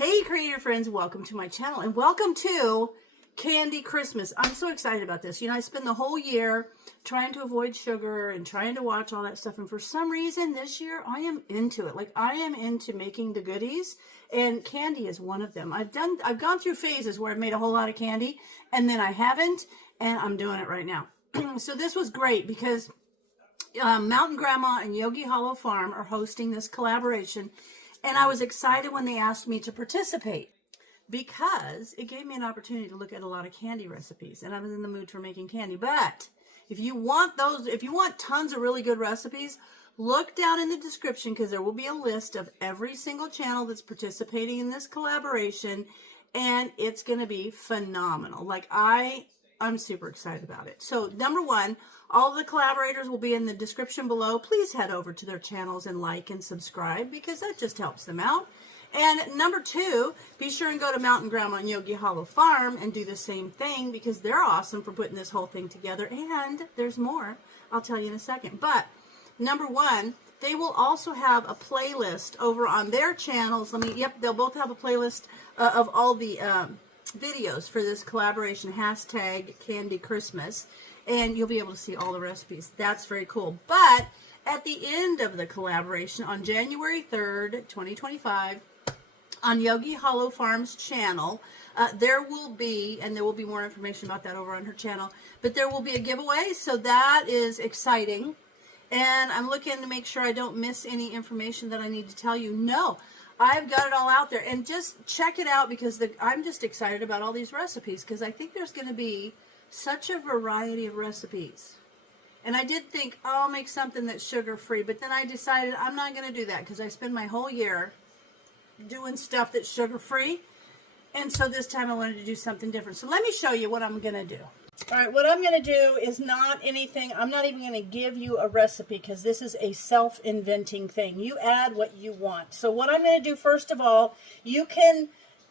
Hey creator friends, welcome to my channel and welcome to Candy Christmas. I'm so excited about this. You know, I spend the whole year trying to avoid sugar and trying to watch all that stuff, and for some reason this year I am into it. Like, I am into making the goodies, and candy is one of them. I've gone through phases where I've made a whole lot of candy and then I haven't, and I'm doing it right now. So this was great because Mtn Grandma and Yogi Hollow Farm are hosting this collaboration, and I was excited when they asked me to participate because it gave me an opportunity to look at a lot of candy recipes, and I was in the mood for making candy. But if you want tons of really good recipes, look down in the description because there will be a list of every single channel that's participating in this collaboration, and it's going to be phenomenal. Like, I'm super excited about it. So number one, all the collaborators will be in the description below. Please head over to their channels and like and subscribe because that just helps them out. And number two, be sure and go to Mtn Grandma and Yogi Hollow Farm and do the same thing because they're awesome for putting this whole thing together. And there's more. I'll tell you in a second. But number one, they will also have a playlist over on their channels. They'll both have a playlist of all the videos for this collaboration, hashtag Candy Christmas, and you'll be able to see all the recipes. That's very cool. But at the end of the collaboration on January 3rd, 2025, on Yogi Hollow Farm's channel, there will be more information about that over on her channel, but there will be a giveaway, so that is exciting. And I'm looking to make sure I don't miss any information that I need to tell you. No, I've got it all out there, and just check it out because I'm just excited about all these recipes because I think there's going to be such a variety of recipes. And I did think, oh, I'll make something that's sugar-free, but then I decided I'm not going to do that because I spend my whole year doing stuff that's sugar-free, and so this time I wanted to do something different. So let me show you what I'm going to do. All right, what I'm going to do is not anything, I'm not even going to give you a recipe because this is a self-inventing thing. You add what you want. So what I'm going to do, first of all, you can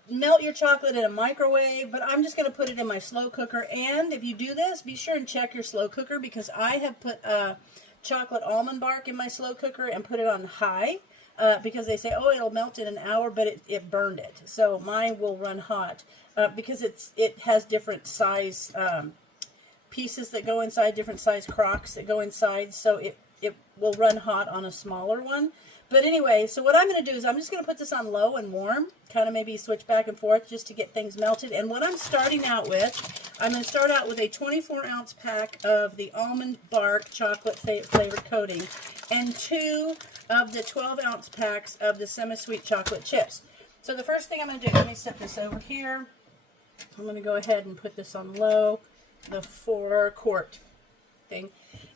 melt your chocolate in a microwave, but I'm just going to put it in my slow cooker. And if you do this, be sure and check your slow cooker because I have put chocolate almond bark in my slow cooker and put it on high because they say, oh, it'll melt in an hour, but it burned it. So mine will run hot because it has different size pieces that go inside, different size crocks that go inside, so it will run hot on a smaller one. But anyway, so what I'm going to do is I'm just going to put this on low and warm, kind of maybe switch back and forth just to get things melted. And what I'm starting out with, I'm going to start out with a 24-ounce pack of the almond bark chocolate flavored coating and 2 of the 12-ounce packs of the semi-sweet chocolate chips. So the first thing I'm going to do, let me set this over here. I'm going to go ahead and put this on low, the 4-quart thing.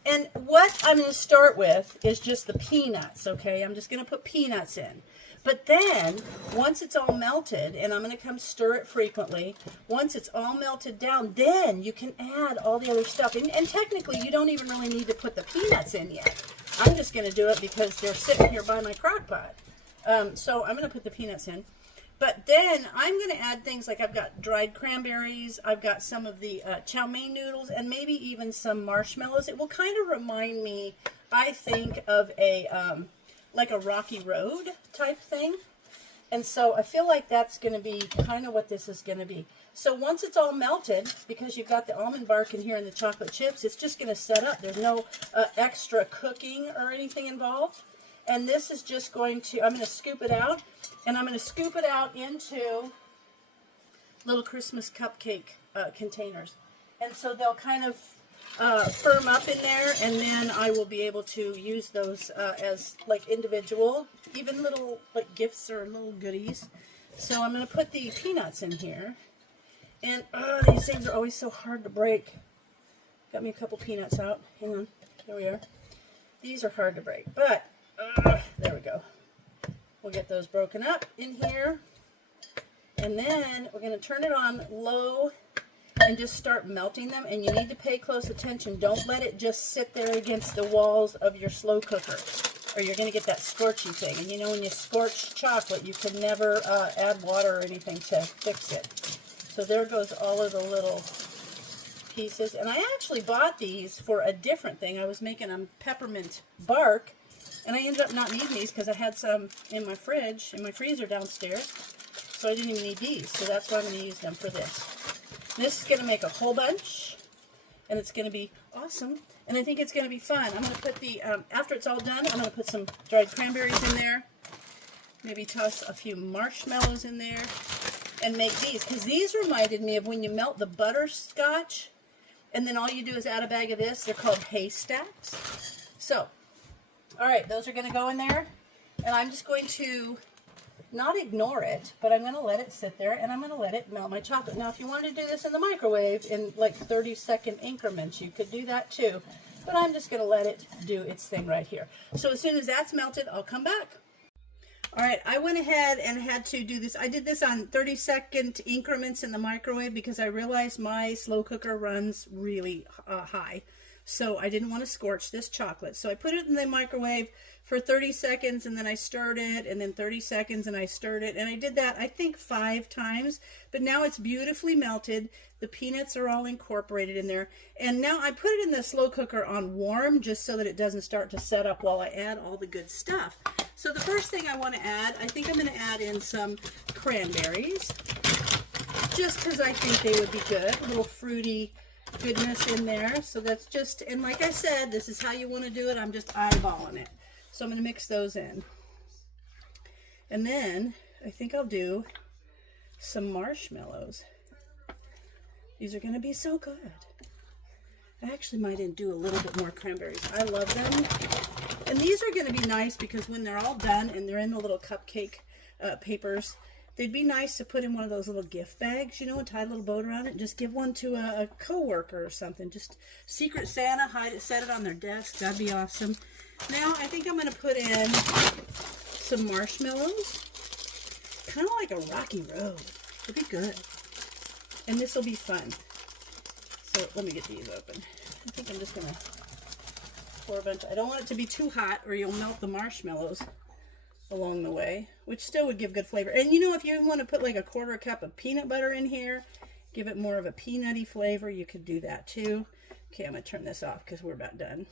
And what I'm going to start with is just the peanuts, okay? I'm just going to put peanuts in. But then, once it's all melted, and I'm going to come stir it frequently, once it's all melted down, then you can add all the other stuff. And technically, you don't even really need to put the peanuts in yet. I'm just going to do it because they're sitting here by my crock pot. So I'm going to put the peanuts in. But then I'm going to add things like I've got dried cranberries, I've got some of the chow mein noodles, and maybe even some marshmallows. It will kind of remind me, I think, of a like a Rocky Road type thing. And so I feel like that's going to be kind of what this is going to be. So once it's all melted, because you've got the almond bark in here and the chocolate chips, it's just going to set up. There's no extra cooking or anything involved. And this is just going to, I'm going to scoop it out, and I'm going to scoop it out into little Christmas cupcake containers. And so they'll kind of firm up in there, and then I will be able to use those as like individual, even little like gifts or little goodies. So I'm going to put the peanuts in here. And these things are always so hard to break. Got me a couple peanuts out. Hang on. Here we are. These are hard to break, but there we go. We'll get those broken up in here. And then we're going to turn it on low and just start melting them. And you need to pay close attention. Don't let it just sit there against the walls of your slow cooker, or you're going to get that scorchy thing. And you know, when you scorch chocolate, you can never add water or anything to fix it. So there goes all of the little pieces. And I actually bought these for a different thing. I was making a peppermint bark, and I ended up not needing these because I had some in my fridge, in my freezer downstairs. So I didn't even need these. So that's why I'm going to use them for this. And this is going to make a whole bunch. And it's going to be awesome. And I think it's going to be fun. I'm going to put the, after it's all done, I'm going to put some dried cranberries in there. Maybe toss a few marshmallows in there. And make these. Because these reminded me of when you melt the butterscotch. And then all you do is add a bag of this. They're called haystacks. So, all right, those are going to go in there. And I'm just going to not ignore it, but I'm going to let it sit there and I'm going to let it melt my chocolate. Now, if you wanted to do this in the microwave in like 30-second increments, you could do that too. But I'm just going to let it do its thing right here. So as soon as that's melted, I'll come back. All right, I went ahead and had to do this. I did this on 30-second increments in the microwave because I realized my slow cooker runs really high. So I didn't want to scorch this chocolate. So I put it in the microwave for 30 seconds and then I stirred it, and then 30 seconds and I stirred it. And I did that, I think, 5 times. But now it's beautifully melted. The peanuts are all incorporated in there. And now I put it in the slow cooker on warm just so that it doesn't start to set up while I add all the good stuff. So the first thing I want to add, I think I'm going to add in some cranberries. Just because I think they would be good. A little fruity goodness in there. So that's just, and like I said, this is how you want to do it. I'm just eyeballing it. So I'm going to mix those in. And then I think I'll do some marshmallows. These are going to be so good. I actually might do a little bit more cranberries. I love them. And these are going to be nice because when they're all done and they're in the little cupcake papers, they'd be nice to put in one of those little gift bags, you know, and tie a little bow around it and just give one to a coworker or something. Just Secret Santa, hide it, set it on their desk. That'd be awesome. Now I think I'm going to put in some marshmallows. Kind of like a rocky road. It'll be good. And this will be fun. So let me get these open. I think I'm just going to pour a bunch. I don't want it to be too hot or you'll melt the marshmallows along the way, which still would give good flavor. And you know, if you want to put like a 1/4 cup of peanut butter in here, give it more of a peanutty flavor, you could do that too. Okay, I'm going to turn this off because we're about done.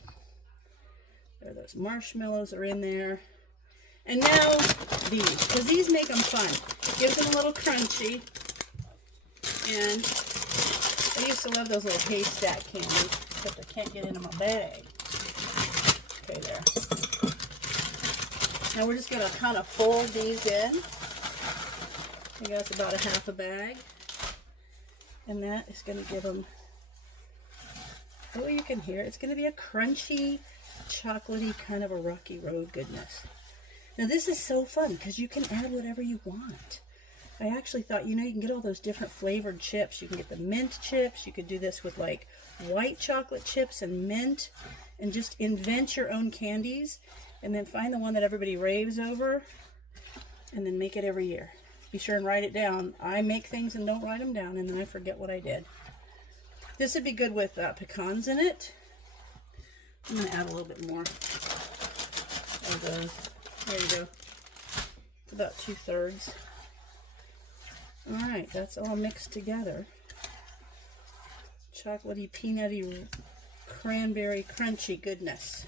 There, those marshmallows are in there. And now these, because these make them fun. Gives them a little crunchy. And I used to love those little haystack candies, except I can't get into my bag. Okay, there. Now we're just going to kind of fold these in. I think that's about a 1/2 bag. And that is going to give them, oh, you can hear it. It's going to be a crunchy, chocolatey, kind of a rocky road goodness. Now this is so fun because you can add whatever you want. I actually thought, you know, you can get all those different flavored chips. You can get the mint chips. You could do this with like white chocolate chips and mint, and just invent your own candies. And then find the one that everybody raves over, and then make it every year. Be sure and write it down. I make things and don't write them down, and then I forget what I did. This would be good with pecans in it. I'm going to add a little bit more of those. There you go. It's about 2/3. All right, that's all mixed together. Chocolatey, peanutty, cranberry, crunchy goodness.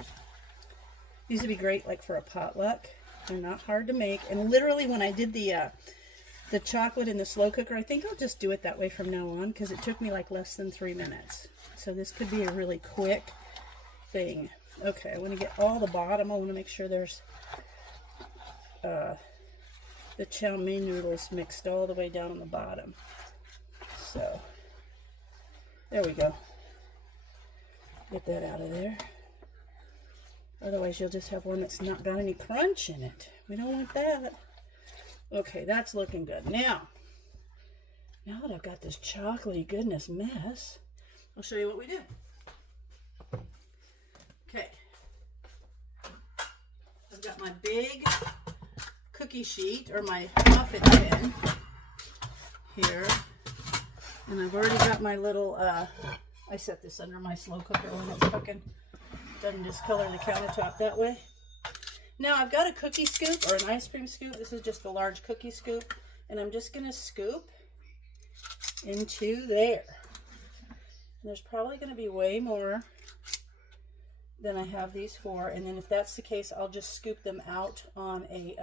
These would be great like for a potluck. They're not hard to make. And literally when I did the chocolate in the slow cooker, I think I'll just do it that way from now on because it took me like less than 3 minutes. So this could be a really quick thing. Okay, I want to get all the bottom. I want to make sure there's the chow mein noodles mixed all the way down on the bottom. So there we go. Get that out of there. Otherwise, you'll just have one that's not got any crunch in it. We don't want that. Okay, that's looking good. Now that I've got this chocolatey goodness mess, I'll show you what we do. Okay. I've got my big cookie sheet, or my muffin tin here. And I've already got my little, I set this under my slow cooker when it's cooking. Doesn't discolor the countertop that way. Now I've got a cookie scoop or an ice cream scoop. This is just a large cookie scoop. And I'm just going to scoop into there. And there's probably going to be way more than I have these for. And then if that's the case, I'll just scoop them out on a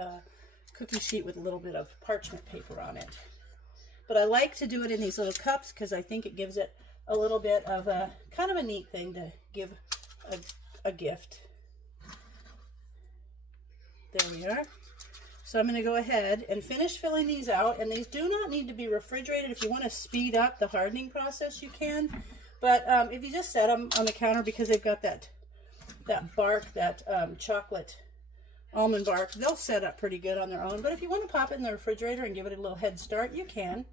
cookie sheet with a little bit of parchment paper on it. But I like to do it in these little cups because I think it gives it a little bit of a kind of a neat thing to give a gift. There we are. So I'm going to go ahead and finish filling these out, and these do not need to be refrigerated. If you want to speed up the hardening process, you can. But if you just set them on the counter because they've got that bark, that chocolate almond bark, they'll set up pretty good on their own. But if you want to pop it in the refrigerator and give it a little head start, you can.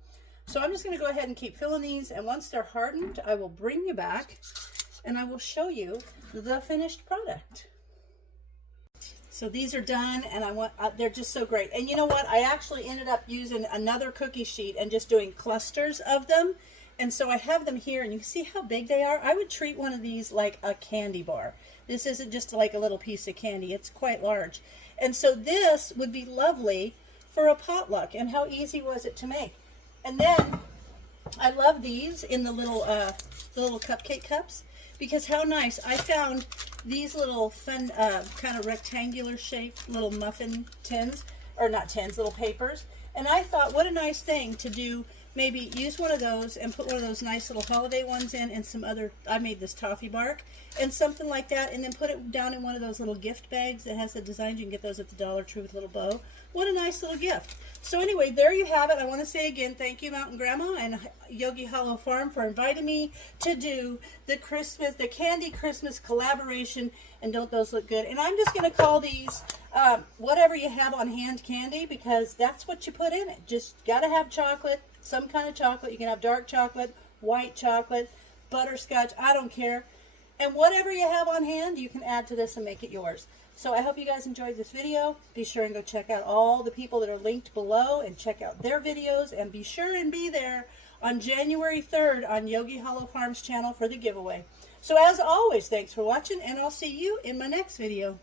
So I'm just going to go ahead and keep filling these, and once they're hardened, I will bring you back and I will show you the finished product. So these are done, and they're just so great. And you know what? I actually ended up using another cookie sheet and just doing clusters of them. And so I have them here, and you see how big they are? I would treat one of these like a candy bar. This isn't just like a little piece of candy. It's quite large. And so this would be lovely for a potluck. And how easy was it to make? And then I love these in the little cupcake cups, because how nice. I found these little fun kind of rectangular shaped little muffin tins, or not tins, little papers. And I thought, what a nice thing to do. Maybe use one of those and put one of those nice little holiday ones in, and some other, I made this toffee bark and something like that, and then put it down in one of those little gift bags that has the designs. You can get those at the Dollar Tree with a little bow. What a nice little gift. So anyway, there you have it. I want to say again, thank you, Mtn Grandma and Yogi Hollow Farm, for inviting me to do the Candy Christmas collaboration. And don't those look good? And I'm just going to call these whatever you have on hand candy, because that's what you put in it. Just got to have chocolate, some kind of chocolate. You can have dark chocolate, white chocolate, butterscotch, I don't care. And whatever you have on hand, you can add to this and make it yours. So I hope you guys enjoyed this video. Be sure and go check out all the people that are linked below and check out their videos. And be sure and be there on January 3rd on Yogi Hollow Farms channel for the giveaway. So as always, thanks for watching, and I'll see you in my next video.